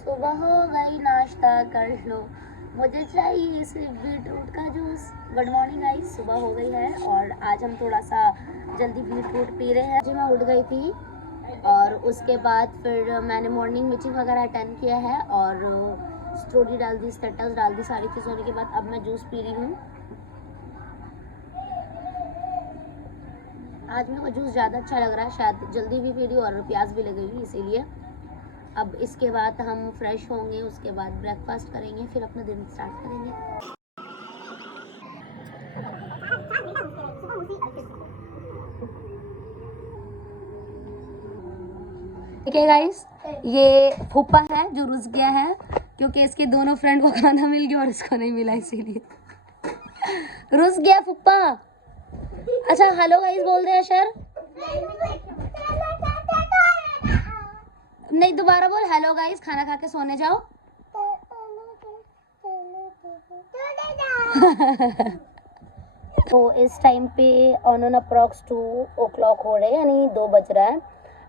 सुबह हो गई, नाश्ता कर लो, मुझे चाहिए सिर्फ बीटरूट का जूस। गुड मॉर्निंग गाइस, सुबह हो गई है और आज हम थोड़ा सा जल्दी बीटरूट पी रहे हैं। जी मैं उठ गई थी और उसके बाद फिर मैंने मॉर्निंग मीटिंग वगैरह अटेंड किया है और स्टोरी डाल दी, स्टेटस डाल दी, सारी चीज़ होने के बाद अब मैं जूस पी रही हूँ। आज मेरे को जूस ज़्यादा अच्छा लग रहा है, शायद जल्दी भी पी रही हूँ और प्यास भी लगेगी इसीलिए। अब इसके बाद हम फ्रेश होंगे, उसके बाद ब्रेकफास्ट करेंगे, फिर अपना दिन स्टार्ट करेंगे। ठीक है गाइस, ये फूफा है जो रुस गया है क्योंकि इसके दोनों फ्रेंड को खाना मिल गया और इसको नहीं मिला, इसीलिए रुस गया फूफा। अच्छा हेलो गाइस बोल दे अशर। नहीं दोबारा बोल, हेलो गाइस, खाना खा के सोने जाओ। तो इस टाइम पे ऑन अप्रॉक्स 2 o'clock हो रहे हैं, यानी 2 बज रहा है।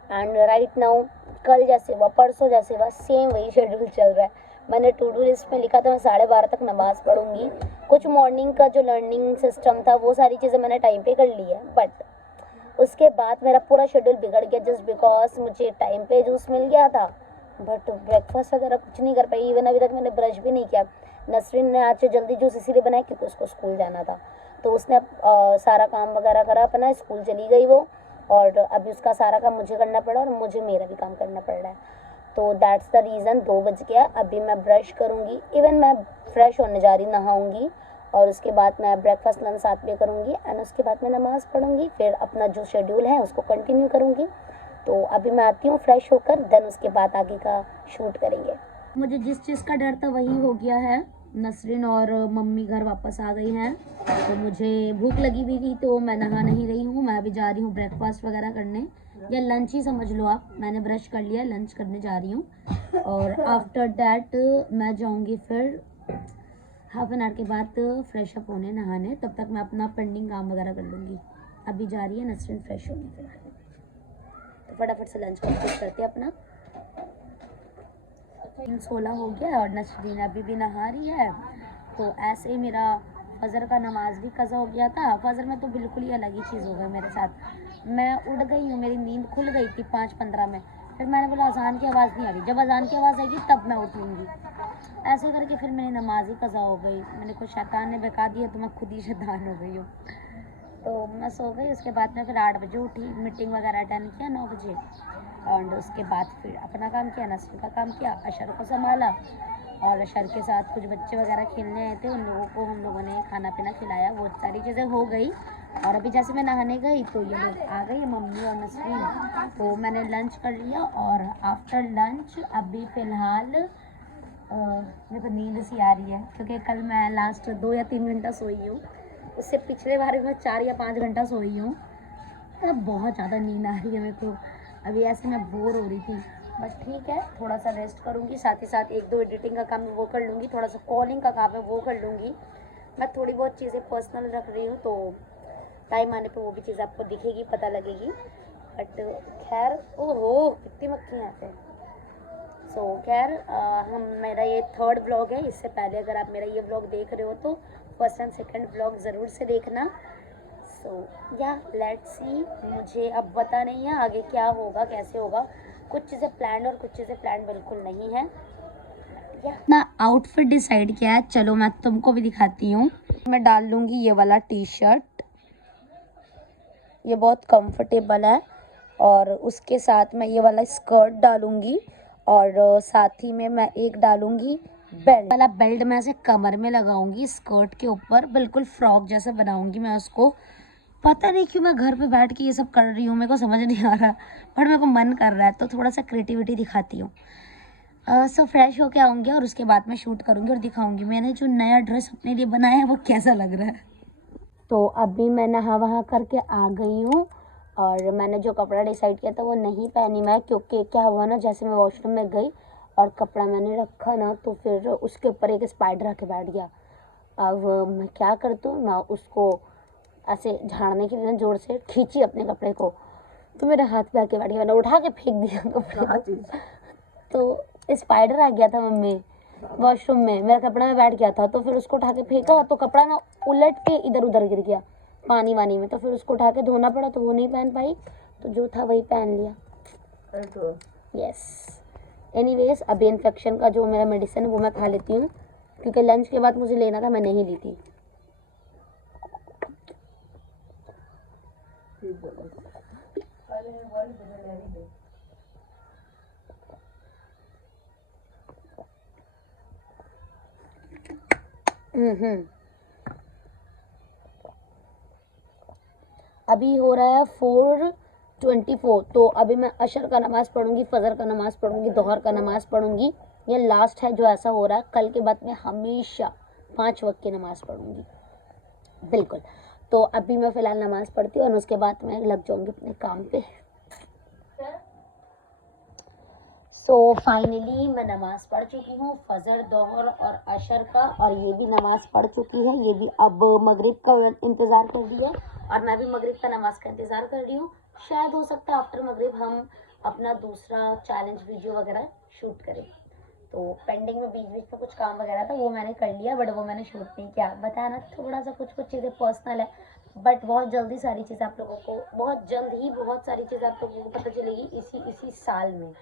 एंड राइट नाउ कल जैसे हुआ, परसों जैसे हुआ, सेम वही शेड्यूल चल रहा है। मैंने टू डू लिस्ट में लिखा था मैं 12:30 तक नमाज़ पढ़ूंगी। कुछ मॉर्निंग का जो लर्निंग सिस्टम था वो सारी चीज़ें मैंने टाइम पे कर ली है, बट उसके बाद मेरा पूरा शेड्यूल बिगड़ गया जस्ट बिकॉज मुझे टाइम पे जूस मिल गया था, बट ब्रेकफास्ट वगैरह कुछ नहीं कर पाई। इवन अभी तक मैंने ब्रश भी नहीं किया। नसरीन ने आज जल्दी जूस इसीलिए बनाया क्योंकि उसको स्कूल जाना था, तो उसने सारा काम वगैरह करा अपना, स्कूल चली गई वो, और अभी उसका सारा काम मुझे करना पड़ा और मुझे मेरा भी काम करना पड़ रहा है। तो दैट्स द रीज़न 2 बज गया। अभी मैं ब्रश करूँगी, इवन मैं फ्रेश होने जा रही, नहाऊँगी और उसके बाद मैं ब्रेकफास्ट लंच साथ में करूँगी एंड उसके बाद मैं नमाज़ पढ़ूँगी, फिर अपना जो शेड्यूल है उसको कंटिन्यू करूँगी। तो अभी मैं आती हूँ फ्रेश होकर, देन उसके बाद आगे का शूट करेंगे। मुझे जिस चीज़ का डर था वही हो गया है। नसरीन और मम्मी घर वापस आ गई हैं, तो मुझे भूख लगी हुई थी तो मैं नहा नहीं रही हूँ। मैं अभी जा रही हूँ ब्रेकफास्ट वगैरह करने, या लंच ही समझ लो आप। मैंने ब्रश कर लिया, लंच करने जा रही हूँ और आफ्टर दैट मैं जाऊँगी फिर हाफ एन आवर के बाद फ्रेश अप होने, नहाने। तब तक मैं अपना पेंडिंग काम वगैरह कर लूँगी। अभी जा रही है नसरीन फ्रेश होने फिलहाल, तो फटाफट से लंच कंप्लीट करते हैं अपना। 16 हो गया और नसरीन अभी भी नहा रही है। तो ऐसे ही मेरा फजर का नमाज भी कज़ा हो गया था। फजर में तो बिल्कुल ही अलग ही चीज़ हो गई मेरे साथ। मैं उठ गई हूँ, मेरी नींद खुल गई थी 5:15 में। फिर मैंने बोला अजान की आवाज़ नहीं आ रही, जब अजान की आवाज़ आएगी तब मैं उठूँगी। ऐसे करके फिर मेरी नमाज ही कज़ा हो गई। मैंने कुछ शैतान ने बहका दिया तो मैं खुद ही शैतान हो गई हूँ। तो मैं सो गई। उसके बाद मैं फिर 8 बजे उठी, मीटिंग वगैरह अटेंड किया 9 बजे और उसके बाद फिर अपना काम किया, नसरीन का काम किया, अशर को संभाला और अशर के साथ कुछ बच्चे वगैरह खेलने आए थे, उन लोगों को हम लोगों ने खाना पीना खिलाया। वो सारी चीज़ें हो गई और अभी जैसे मैं नहाने गई तो ये लोग आ गई, मम्मी और नसरीन। तो मैंने लंच कर लिया और आफ्टर लंच अभी फ़िलहाल मेरे को नींद सी आ रही है क्योंकि कल मैं लास्ट 2 या 3 घंटा सोई हूँ। उससे पिछले बार मैं 4 या 5 घंटा सोई हूँ। बहुत ज़्यादा नींद आ रही है मेरे को। अभी ऐसे मैं बोर हो रही थी, बट ठीक है, थोड़ा सा रेस्ट करूँगी, साथ ही साथ 1-2 एडिटिंग का काम है वो कर लूँगी, थोड़ा सा कॉलिंग का काम है वो कर लूँगी। मैं थोड़ी बहुत चीज़ें पर्सनल रख रही हूँ, तो टाइम आने पे वो भी चीज़ आपको दिखेगी, पता लगेगी। बट खैर, ओहो कितनी मक्खियाँ यहाँ पे। सो खैर हम मेरा ये 3rd व्लॉग है। इससे पहले अगर आप मेरा ये व्लॉग देख रहे हो तो 1st एंड 2nd व्लॉग ज़रूर से देखना। सो या लेट्स सी, मुझे अब पता नहीं है आगे क्या होगा, कैसे होगा। कुछ चीज़ें प्लान और कुछ चीज़ें प्लान बिल्कुल नहीं है। ना आउटफिट डिसाइड किया है, चलो मैं तुमको भी दिखाती हूँ। मैं डाल लूँगी ये वाला टी शर्ट, ये बहुत कंफर्टेबल है, और उसके साथ मैं ये वाला स्कर्ट डालूँगी और साथ ही में मैं एक डालूँगी बेल्ट वाला। बेल्ट मैं ऐसे कमर में लगाऊंगी, स्कर्ट के ऊपर बिल्कुल फ्रॉक जैसे बनाऊंगी मैं उसको। पता नहीं क्यों मैं घर पे बैठ के ये सब कर रही हूँ, मेरे को समझ नहीं आ रहा, बट मेरे को मन कर रहा है तो थोड़ा सा क्रिएटिविटी दिखाती हूँ। सो फ्रेश होके आऊँगी और उसके बाद मैं शूट करूँगी और दिखाऊँगी मैंने जो नया ड्रेस अपने लिए बनाया है वो कैसा लग रहा है। तो अभी मैं नहा वहा करके आ गई हूँ और मैंने जो कपड़ा डिसाइड किया था वो नहीं पहनी मैं, क्योंकि क्या हुआ ना, जैसे मैं वॉशरूम में गई और कपड़ा मैंने रखा ना तो फिर उसके ऊपर एक स्पाइडर आके बैठ गया। अब मैं क्या करती हूँ, मैं उसको ऐसे झाड़ने के लिए जोर से खींची अपने कपड़े को, तो मेरे हाथ पे आके बैठ गया। मैंने उठा के फेंक दिया कपड़े को। तो स्पाइडर आ गया था मम्मी वॉशरूम में, मेरा कपड़ा में बैठ गया था, तो फिर उसको उठा के फेंका तो कपड़ा ना उलट के इधर उधर गिर गया पानी वानी में, तो फिर उसको उठा के धोना पड़ा, तो वो नहीं पहन पाई, तो जो था वही पहन लिया। यस एनीवेज, अभी इन्फेक्शन का जो मेरा मेडिसिन है वो मैं खा लेती हूँ, क्योंकि लंच के बाद मुझे लेना था, मैं नहीं ली थी। अभी हो रहा है 4:24, तो अभी मैं अशर का नमाज़ पढ़ूंगी, फजर का नमाज़ पढ़ूंगी, दोहर का नमाज़ पढ़ूंगी। ये लास्ट है जो ऐसा हो रहा है, कल के बाद मैं हमेशा 5 वक्त की नमाज़ पढ़ूंगी बिल्कुल। तो अभी मैं फ़िलहाल नमाज़ पढ़ती हूँ और उसके बाद मैं लग जाऊंगी अपने काम पे। सो फाइनली मैं नमाज़ पढ़ चुकी हूँ, फजर, दोहर और अशर का, और ये भी नमाज़ पढ़ चुकी है। ये भी अब मगरिब का इंतज़ार कर रही है और मैं भी मगरिब का नमाज़ का इंतज़ार कर रही हूँ। शायद हो सकता है आफ्टर मगरिब हम अपना दूसरा चैलेंज वीडियो वगैरह शूट करें। तो पेंडिंग में बीच बीच में कुछ काम वगैरह था, वो मैंने कर लिया, बट वो मैंने शूट नहीं किया। बताया ना, थोड़ा सा कुछ चीज़ें पर्सनल है, बट बहुत जल्दी सारी चीज़ें आप लोगों को, बहुत जल्द ही बहुत सारी चीज़ें आप लोगों को पता चलेगी इसी साल में।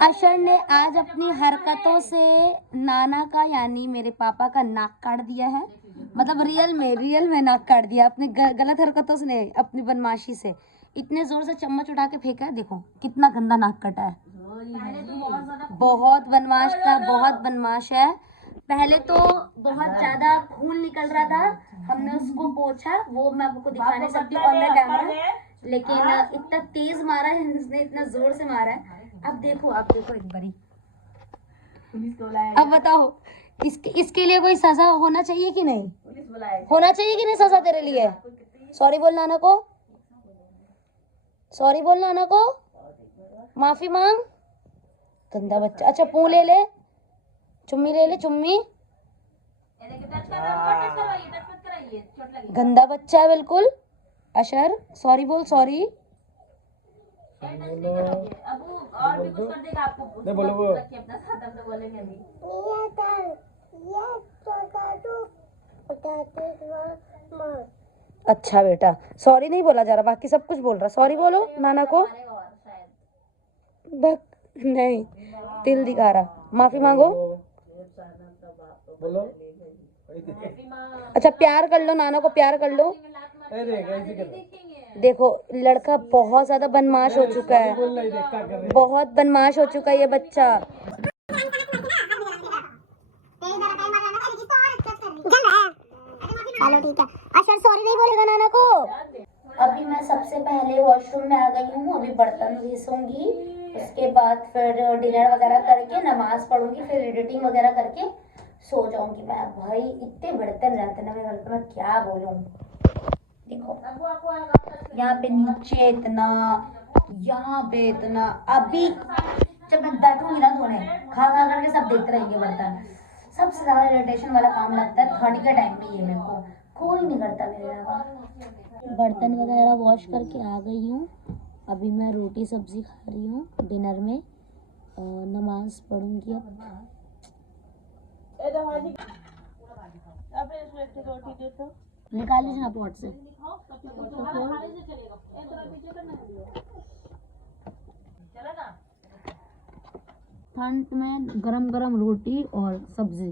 अशर ने आज अपनी हरकतों से नाना का यानी मेरे पापा का नाक काट दिया है, मतलब रियल में नाक काट दिया अपनी गलत हरकतों से नहीं, अपनी बदमाशी से। इतने जोर से चम्मच उठा के फेंका है, देखो कितना गंदा नाक कटा है। बहुत बदमाश था, बहुत बदमाश है। पहले तो बहुत ज्यादा खून निकल रहा था, हमने उसको पोंछा, वो मैं आपको दिखा नहीं सकती ऑन द कैमरा, लेकिन इतना तेज मारा है उसने, इतना जोर से मारा है। अब देखो एक बारी, अब बताओ इसके लिए कोई सजा होना चाहिए कि नहीं, होना चाहिए कि नहीं सजा तेरे लिए? सॉरी बोल नाना को, सॉरी बोल नाना को, माफी मांग, गंदा बच्चा। अच्छा पू ले ले, चुम्मी ले ले, चुम्मी। गंदा बच्चा है बिल्कुल। अशर सॉरी बोल, सॉरी। अच्छा बेटा, सॉरी नहीं बोला जा रहा, बाकी सब कुछ बोल रहा। सॉरी बोलो नाना को। नहीं, दिल दिखा रहा। माफी मांगो, बोलो। अच्छा प्यार कर लो, नाना को प्यार कर लो। देखो लड़का बहुत ज्यादा बदमाश हो चुका है, बहुत बदमाश हो चुका है ये बच्चा। चलो ठीक है, अशर सॉरी नहीं बोलेगा नाना को। अभी मैं सबसे पहले वॉशरूम में आ गई हूँ, अभी बर्तन घिसूंगी, उसके बाद फिर डिनर वगैरह करके नमाज पढ़ूंगी, फिर एडिटिंग वगैरह करके सो जाऊंगी मैं। भाई इतने बर्तन रहते ना मेरे घर पे, मैं क्या बोलूँ। देखो यहाँ पे नीचे इतना, यहाँ पे इतना, अभी जब मैं बैठूंगी ना धोने, खा करके सब देखते रहेंगे बर्तन। सबसे ज्यादा इरिटेशन वाला काम लगता है ठंड के टाइम में, ये मेरे को कोई नहीं करता मेरे अलावा। बर्तन वगैरह वॉश करके आ गई हूँ, अभी मैं रोटी सब्जी खा रही हूँ डिनर में, नमाज पढ़ूंगी अब। निकाल लीजिए ना पॉट से। ठंड में गरम गरम रोटी और सब्जी।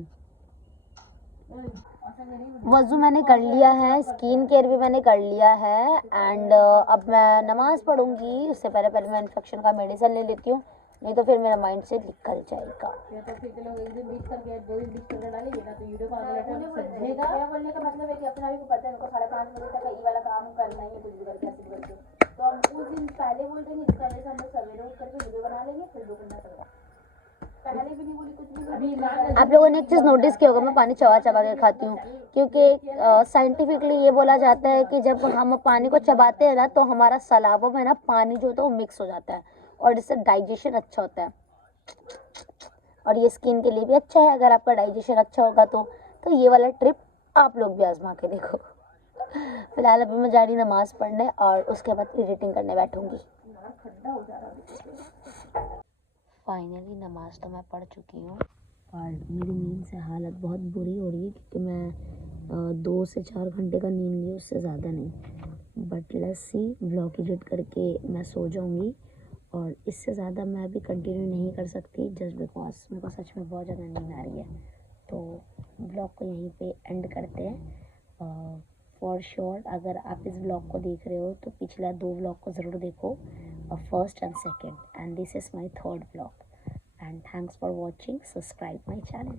वज़ू मैंने कर लिया है, स्किन केयर भी मैंने कर लिया है, एंड अब मैं नमाज़ पढ़ूंगी। उससे पहले मैं इन्फेक्शन का मेडिसिन ले लेती हूँ, नहीं तो फिर मेरा माइंड से निकल जाएगा। बोलने का मतलब है कि अपना भी पता है मेरे को 5:30 बजे तक ये वाला काम करना है, कुछ भी करके ऐसे करके, तो हम उस दिन पहले बोल देंगे, इसका वजह से हम लोग सवेरे उठ करके वीडियो बना लेंगे, फिर 2 घंटा तक। पहले भी नहीं बोली कुछ भी। आप लोगों ने एक चीज़ नोटिस किया होगा, मैं पानी चबा चबा के खाती हूँ, क्योंकि साइंटिफिकली ये बोला जाता है कि जब हम पानी को चबाते हैं ना, तो हमारा सलावों में ना पानी जो होता है वो मिक्स हो जाता है, और इससे डाइजेशन अच्छा होता है, और ये स्किन के लिए भी अच्छा है। अगर आपका डाइजेशन अच्छा होगा तो ये वाला ट्रिप आप लोग भी आजमा के देखो। फिलहाल अभी मैं जा रही नमाज़ पढ़ने और उसके बाद एडिटिंग करने बैठूँगी। फाइनली नमाज़ तो मैं पढ़ चुकी हूँ और मेरी नींद से हालत बहुत बुरी हो रही है क्योंकि मैं 2 से 4 घंटे का नींद ली, उससे ज़्यादा नहीं। But let's see, vlog edit करके मैं सो जाऊँगी और इससे ज़्यादा मैं अभी कंटिन्यू नहीं कर सकती जस्ट बिकॉज मेरे को सच में बहुत ज़्यादा नींद आ रही है। तो व्लॉग को यहीं पे एंड करते हैं। फॉर श्योर अगर आप इस व्लॉग को देख रहे हो तो पिछला 2 व्लॉग को ज़रूर देखो, first and second, and this is my third vlog. And thanks for watching. Subscribe my channel.